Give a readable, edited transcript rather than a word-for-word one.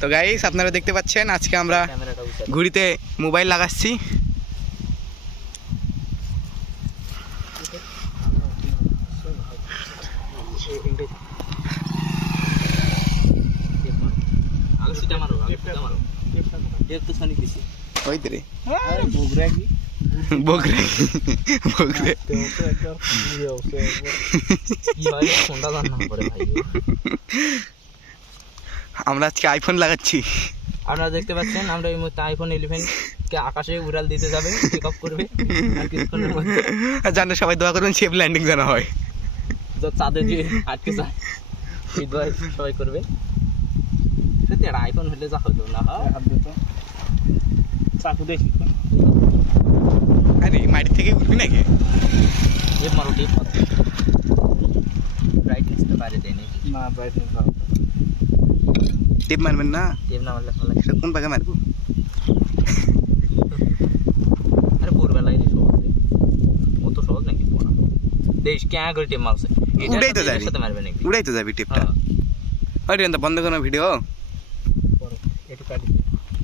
তো গাইস আপনারা দেখতে পাচ্ছেন আজকে আমরা ঘুড়িতে মোবাইল লাগাচ্ছি। আমরা আজকে আইফোন লাগাচ্ছি। আপনারা দেখতে পাচ্ছেন আমরা এই মুহূর্তে আইফোন 11 কে আকাশে উড়াল দিতে যাবে, টেক অফ করবে আর কিছুক্ষণের মধ্যে। জানেন সবাই দোয়া করবেন সেফ ল্যান্ডিং যেন হয়, যত চাঁদে দিয়ে আটকে যায় এই দোয়া সবাই করবে। সত্যি একটা আইফোন হলে যা হতো না, চাকু দেখি আরে মাটি থেকে উঠবি নাকি? টেপ মারো, টেপ মারো। ব্রাইটনেস তো বাইরে দেয় নাকি? না, ব্রাইটনেস ভালো। টেপ মারবেন না? টেপ না মারলে ভালো। সেটা কোন পাকে মারবো? আরে ভোরবেলায় রে সহজ, অত সহজ নাকি পড়া? দেখ কেন করে টেপ মারছে? উড়াই তো যাবি, সাথে মারবে নাকি? উড়াই তো যাবি টেপটা। বন্ধ করো ভিডিও। একটু কাটি।